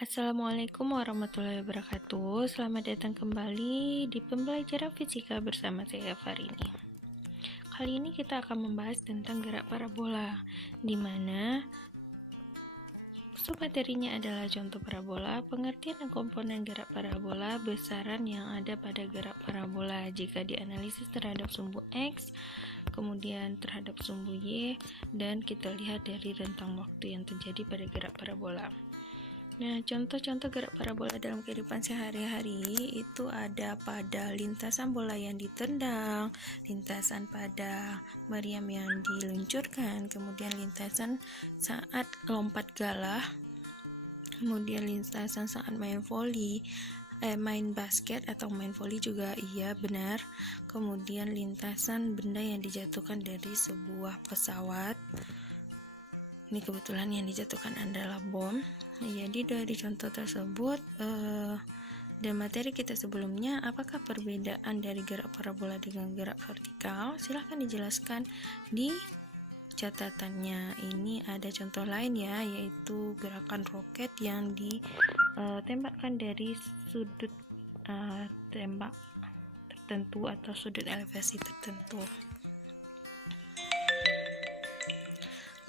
Assalamualaikum warahmatullahi wabarakatuh. Selamat datang kembali di pembelajaran fisika bersama saya Farini. Kali ini kita akan membahas tentang gerak parabola, di mana submaterinya adalah contoh parabola, pengertian dan komponen gerak parabola, besaran yang ada pada gerak parabola jika dianalisis terhadap sumbu X, kemudian terhadap sumbu Y, dan kita lihat dari rentang waktu yang terjadi pada gerak parabola. Nah, contoh-contoh gerak parabola dalam kehidupan sehari-hari itu ada pada lintasan bola yang ditendang, lintasan pada meriam yang diluncurkan, kemudian lintasan saat lompat galah, kemudian lintasan saat main main basket atau main voli juga iya benar, kemudian lintasan benda yang dijatuhkan dari sebuah pesawat. Ini kebetulan yang dijatuhkan adalah bom. Jadi dari contoh tersebut dan materi kita sebelumnya, apakah perbedaan dari gerak parabola dengan gerak vertikal? Silahkan dijelaskan di catatannya. Ini ada contoh lain ya, yaitu gerakan roket yang ditembakkan dari sudut tembak tertentu atau sudut elevasi tertentu.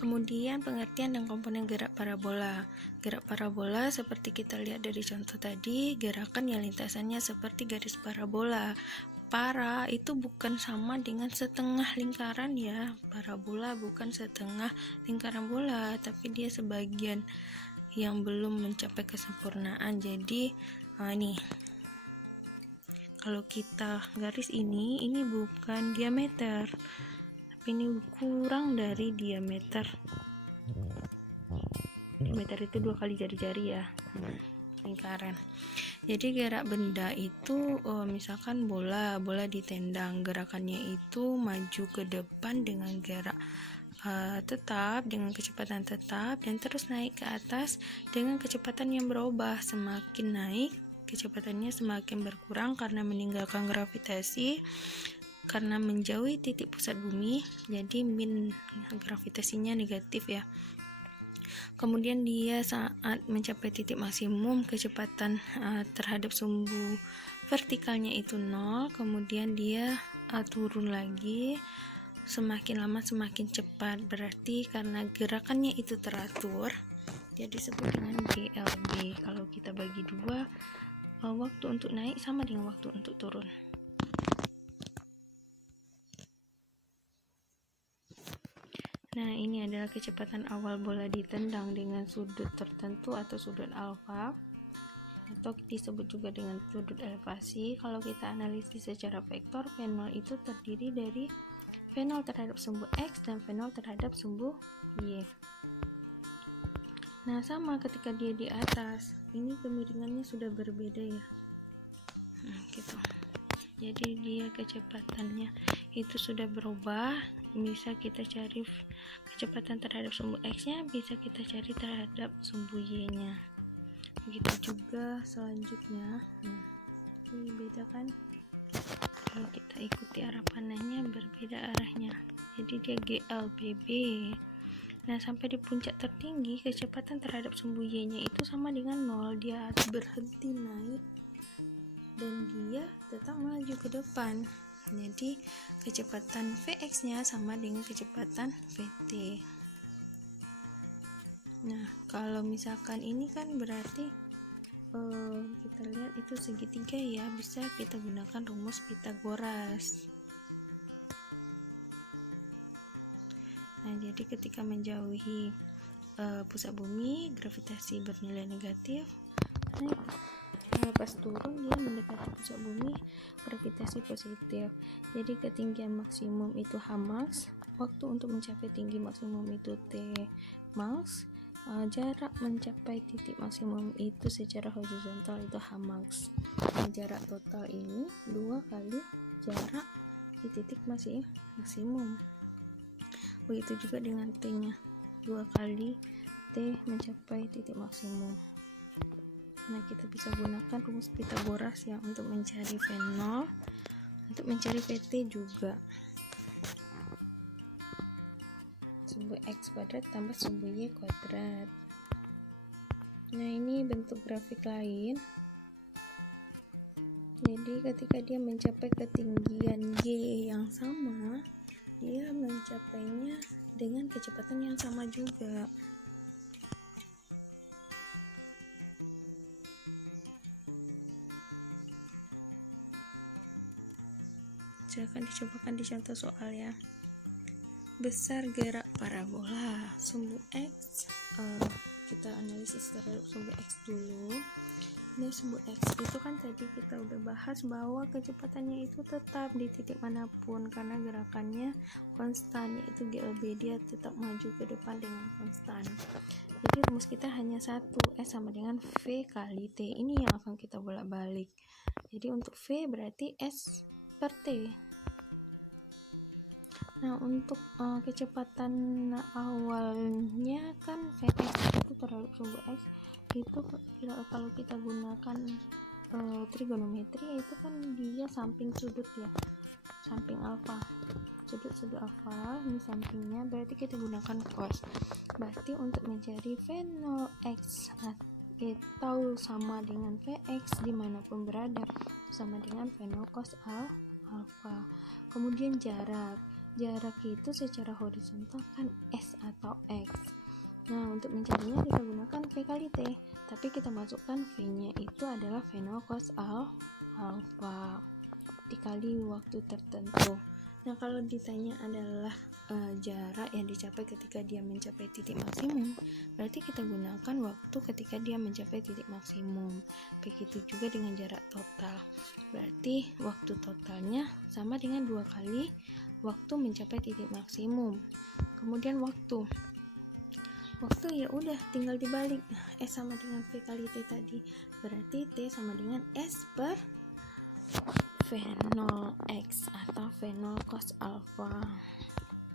Kemudian pengertian dan komponen gerak parabola. Gerak parabola seperti kita lihat dari contoh tadi, gerakan yang lintasannya seperti garis parabola. Para itu bukan sama dengan setengah lingkaran ya. Parabola bukan setengah lingkaran bola, tapi dia sebagian yang belum mencapai kesempurnaan. Jadi ini kalau kita garis ini bukan diameter, tapi ini kurang dari diameter. Diameter itu 2 kali jari-jari ya, lingkaran. Jadi gerak benda itu misalkan bola ditendang, gerakannya itu maju ke depan dengan gerak tetap, dengan kecepatan tetap, dan terus naik ke atas dengan kecepatan yang berubah. Semakin naik, kecepatannya semakin berkurang karena meninggalkan gravitasi, karena menjauhi titik pusat bumi, jadi min gravitasinya negatif ya. Kemudian dia saat mencapai titik maksimum, kecepatan terhadap sumbu vertikalnya itu 0, kemudian dia turun lagi, semakin lama semakin cepat, berarti karena gerakannya itu teratur, dia disebut dengan GLB. Kalau kita bagi dua, waktu untuk naik sama dengan waktu untuk turun. Nah, ini adalah kecepatan awal bola ditendang dengan sudut tertentu atau sudut alfa, atau disebut juga dengan sudut elevasi. Kalau kita analisis secara vektor, V0 itu terdiri dari V0 terhadap sumbu X dan V0 terhadap sumbu Y. Nah, sama ketika dia di atas, ini kemiringannya sudah berbeda ya. Gitu. Jadi dia kecepatannya itu sudah berubah. Bisa kita cari kecepatan terhadap sumbu X-nya, bisa kita cari terhadap sumbu Y-nya. Begitu juga selanjutnya. Ini beda kan? Kalau kita ikuti arah panahnya berbeda arahnya. Jadi dia GLBB. Nah, sampai di puncak tertinggi, kecepatan terhadap sumbu Y-nya itu sama dengan 0. Dia berhenti naik dan dia tetap maju ke depan. Jadi kecepatan Vx-nya sama dengan kecepatan Vt. Nah, kalau misalkan ini kan berarti kita lihat itu segitiga ya, bisa kita gunakan rumus Pythagoras. Nah, jadi ketika menjauhi pusat bumi, gravitasi bernilai negatif. Pas turun dia mendekati pusat bumi, gravitasi positif. Jadi ketinggian maksimum itu Hmax, waktu untuk mencapai tinggi maksimum itu Tmax, jarak mencapai titik maksimum itu secara horizontal itu Hmax. Jarak total ini 2 kali jarak di titik maksimum. Begitu juga dengan T-nya, 2 kali T mencapai titik maksimum. Nah, kita bisa gunakan rumus Pythagoras ya untuk mencari V0, untuk mencari Vt juga. Sumbu X kuadrat tambah sumbu Y kuadrat. Nah, ini bentuk grafik lain. Jadi ketika dia mencapai ketinggian Y yang sama, dia mencapainya dengan kecepatan yang sama juga. Silahkan dicobakan di contoh soal ya. Besar gerak parabola sumbu X, kita analisis terhadap sumbu X dulu. Nah, sumbu X itu kan tadi kita udah bahas bahwa kecepatannya itu tetap di titik manapun karena gerakannya konstan, yaitu GLB, dia tetap maju ke depan dengan konstan. Jadi rumus kita hanya satu, S sama dengan V kali T. Ini yang akan kita bolak-balik. Jadi untuk V berarti S per T. Nah, untuk kecepatan awalnya kan Vx itu terhadap sumbu X itu kalau kita gunakan trigonometri, itu kan dia samping sudut ya, samping alfa, sudut alfa, ini sampingnya, berarti kita gunakan cos. Berarti untuk mencari V0 X atau sama dengan Vx dimanapun berada, sama dengan V0 cos alfa. Kemudian jarak itu secara horizontal kan S atau X. Nah, untuk mencarinya kita gunakan V kali T, tapi kita masukkan V-nya itu adalah V0 cos alfa dikali waktu tertentu. Nah, kalau ditanya adalah jarak yang dicapai ketika dia mencapai titik maksimum, berarti kita gunakan waktu ketika dia mencapai titik maksimum. Begitu juga dengan jarak total, berarti waktu totalnya sama dengan 2 kali waktu mencapai titik maksimum. Kemudian waktu ya udah tinggal dibalik, S sama dengan V kali T tadi, berarti T sama dengan S per V0 X atau V0 cos alfa.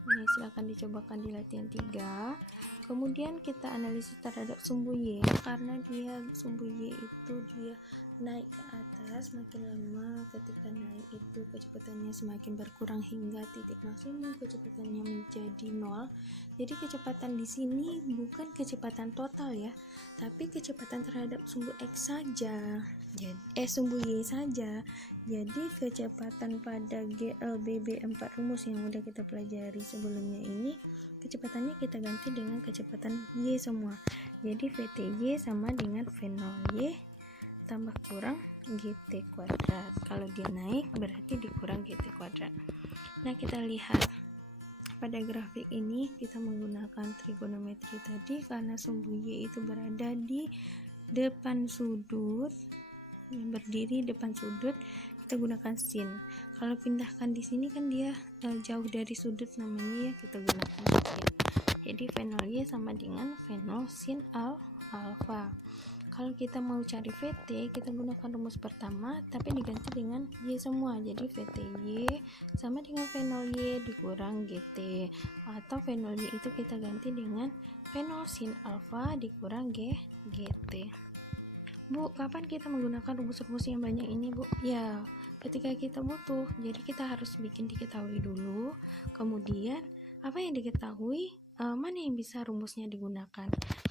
Ini silakan dicobakan di latihan 3. Kemudian kita analisis terhadap sumbu Y, karena dia sumbu Y itu dia naik ke atas, makin lama ketika naik itu kecepatannya semakin berkurang hingga titik maksimum kecepatannya menjadi 0. Jadi kecepatan di sini bukan kecepatan total ya, tapi kecepatan terhadap sumbu X saja. Sumbu Y saja. Jadi kecepatan pada GLBB 4 rumus yang udah kita pelajari sebelumnya ini, kecepatannya kita ganti dengan kecepatan Y semua. Jadi VTY sama dengan V0Y tambah kurang GT kuadrat. Kalau dia naik berarti dikurang GT kuadrat. Nah, kita lihat pada grafik ini kita menggunakan trigonometri tadi karena sumbu Y itu berada di depan sudut, berdiri depan sudut, kita gunakan sin. Kalau pindahkan di sini kan dia jauh dari sudut, namanya ya kita gunakan sin. Jadi V0Y sama dengan V0 sin alfa. Kalau kita mau cari VT, kita gunakan rumus pertama tapi diganti dengan Y semua. Jadi VTY sama dengan V0Y dikurang GT, atau V0Y itu kita ganti dengan V0 sin alfa dikurang GT. Bu, kapan kita menggunakan rumus-rumus yang banyak ini, Bu? Ya, ketika kita butuh. Jadi kita harus bikin diketahui dulu. Kemudian apa yang diketahui, mana yang bisa rumusnya digunakan.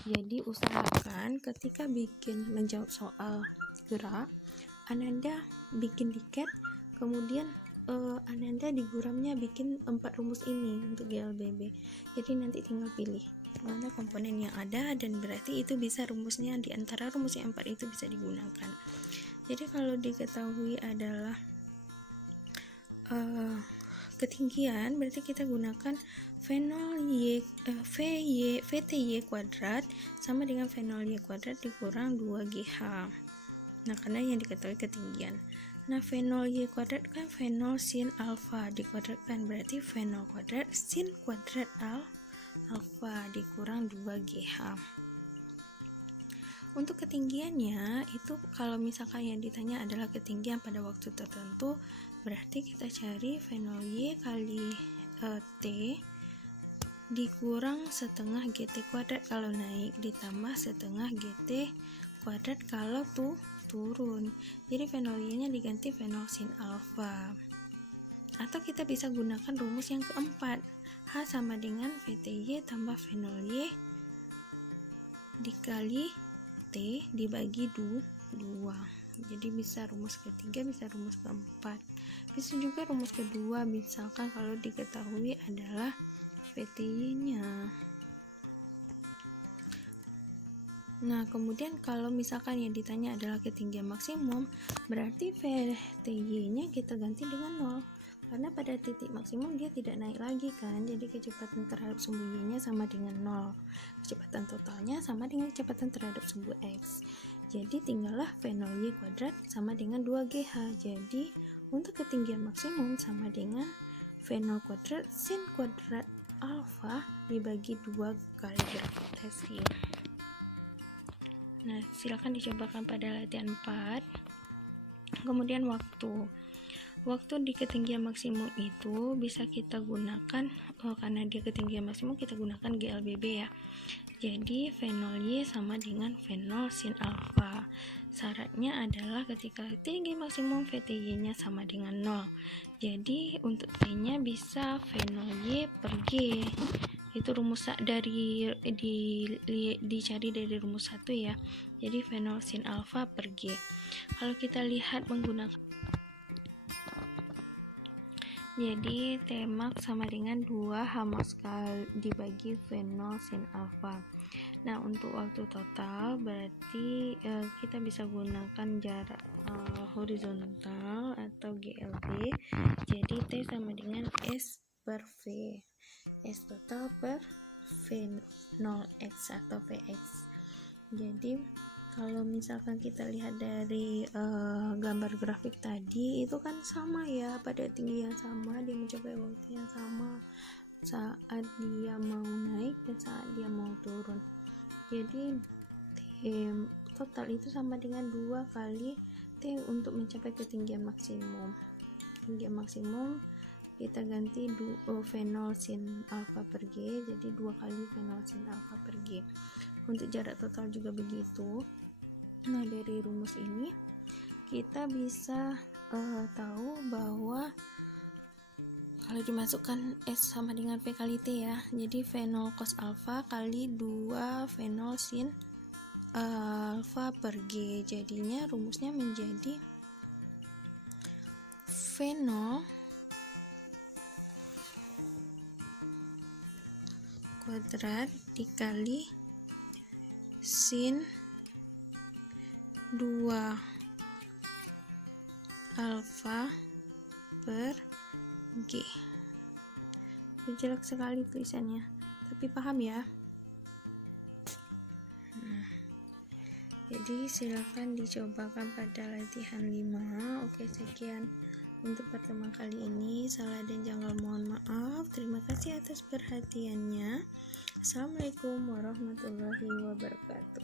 Jadi usahakan ketika bikin menjawab soal gerak, Ananda bikin diket, kemudian Ananda di guramnya bikin 4 rumus ini untuk GLBB. Jadi nanti tinggal pilih mana komponen yang ada, dan berarti itu bisa rumusnya di antara rumus yang 4 itu bisa digunakan. Jadi kalau diketahui adalah ketinggian, berarti kita gunakan VTY kuadrat sama dengan V0Y kuadrat dikurang 2GH. Nah, karena yang diketahui ketinggian. Nah, V0Y kuadrat kan V0 sin alfa dikuadratkan, berarti V0 kuadrat sin kuadrat alfa dikurang 2GH. Untuk ketinggiannya itu kalau misalkan yang ditanya adalah ketinggian pada waktu tertentu, berarti kita cari V0Y kali T dikurang setengah GT kuadrat kalau naik, ditambah setengah GT kuadrat kalau turun. Jadi V0Y nya diganti V0 sin alfa. Atau kita bisa gunakan rumus yang keempat, H sama dengan VTY tambah V0Y dikali T T dibagi 2. Jadi bisa rumus ketiga, bisa rumus keempat, bisa juga rumus kedua, misalkan kalau diketahui adalah VTY-nya. Nah, kemudian kalau misalkan yang ditanya adalah ketinggian maksimum, berarti VTY-nya kita ganti dengan 0. Karena pada titik maksimum dia tidak naik lagi kan, jadi kecepatan terhadap sumbu Y-nya sama dengan 0. Kecepatan totalnya sama dengan kecepatan terhadap sumbu X. Jadi tinggallah V0Y kuadrat sama dengan 2GH. Jadi untuk ketinggian maksimum sama dengan V0 kuadrat sin kuadrat alfa dibagi 2 kali gravitasi. Nah, silakan dicobakan pada latihan 4. Kemudian waktu di ketinggian maksimum itu bisa kita gunakan, karena dia ketinggian maksimum kita gunakan GLBB ya. Jadi V0Y sama dengan V0 sin alfa. Syaratnya adalah ketika tinggi maksimum VTY-nya sama dengan 0. Jadi untuk T-nya bisa V0Y per G. Itu rumus dari dicari dari rumus 1 ya. Jadi V0 sin alfa per G. Kalau kita lihat menggunakan, jadi Tmax sama dengan 2Hmax dibagi V0 sin alfa. Nah, untuk waktu total berarti kita bisa gunakan jarak horizontal atau GLB. Jadi T sama dengan S per V. S total per V0x atau Vx. Jadi kalau misalkan kita lihat dari gambar grafik tadi, itu kan sama ya, pada tinggi yang sama dia mencapai waktu yang sama saat dia mau naik dan saat dia mau turun. Jadi T total itu sama dengan 2 kali T untuk mencapai ketinggian maksimum. Ketinggian maksimum kita ganti V0 sin alfa per G, jadi 2 kali V0 sin alfa per G. Untuk jarak total juga begitu. Nah, dari rumus ini kita bisa tahu bahwa kalau dimasukkan S sama dengan V kali T ya, jadi V0 cos alfa kali 2 V0 sin alfa per G. Jadinya rumusnya menjadi V0 kuadrat dikali sin 2 alfa per G. Jelek sekali tulisannya, tapi paham ya. Nah, jadi silakan dicobakan pada latihan 5. Oke, sekian untuk pertemuan kali ini. Salah dan janggal mohon maaf. Terima kasih atas perhatiannya. Assalamualaikum warahmatullahi wabarakatuh.